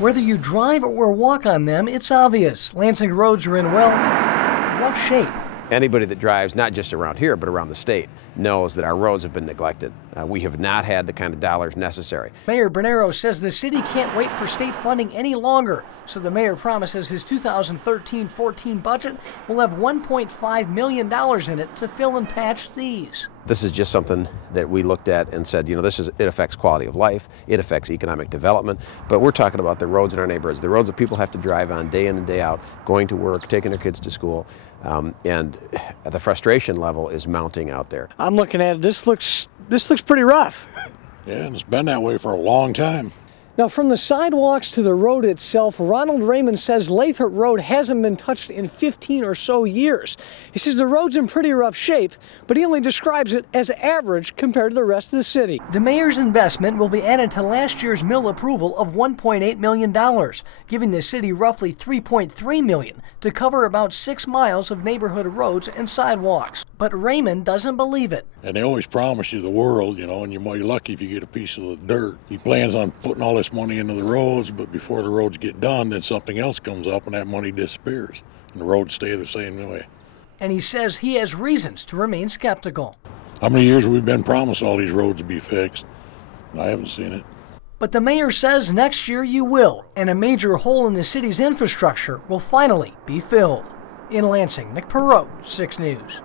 Whether you drive or walk on them, it's obvious. Lansing roads are in, well, rough shape. Anybody that drives, not just around here, but around the state, knows that our roads have been neglected. We have not had the kind of dollars necessary. Mayor Bernero says the city can't wait for state funding any longer, so the mayor promises his 2013-14 budget will have $1.5 million in it to fill and patch these. This is just something that we looked at and said, you know, it affects quality of life, it affects economic development, but we're talking about the roads in our neighborhoods, the roads that people have to drive on day in and day out, going to work, taking their kids to school, and the frustration level is mounting out there. I'm looking at it. This looks pretty rough. Yeah, and it's been that way for a long time. Now, from the sidewalks to the road itself, Ronald Raymond says Lathrop Road hasn't been touched in 15 or so years. He says the road's in pretty rough shape, but he only describes it as average compared to the rest of the city. The mayor's investment will be added to last year's mill approval of $1.8 million, giving the city roughly $3.3 million to cover about 6 miles of neighborhood roads and sidewalks. But Raymond doesn't believe it. And they always promise you the world, you know, and you're lucky if you get a piece of the dirt. He plans on putting all this money into the roads, but before the roads get done, then something else comes up and that money disappears. And the roads stay the same way. And he says he has reasons to remain skeptical. How many years have we been promised all these roads to be fixed? I haven't seen it. But the mayor says next year you will, and a major hole in the city's infrastructure will finally be filled. In Lansing, Nick Perot, 6 News.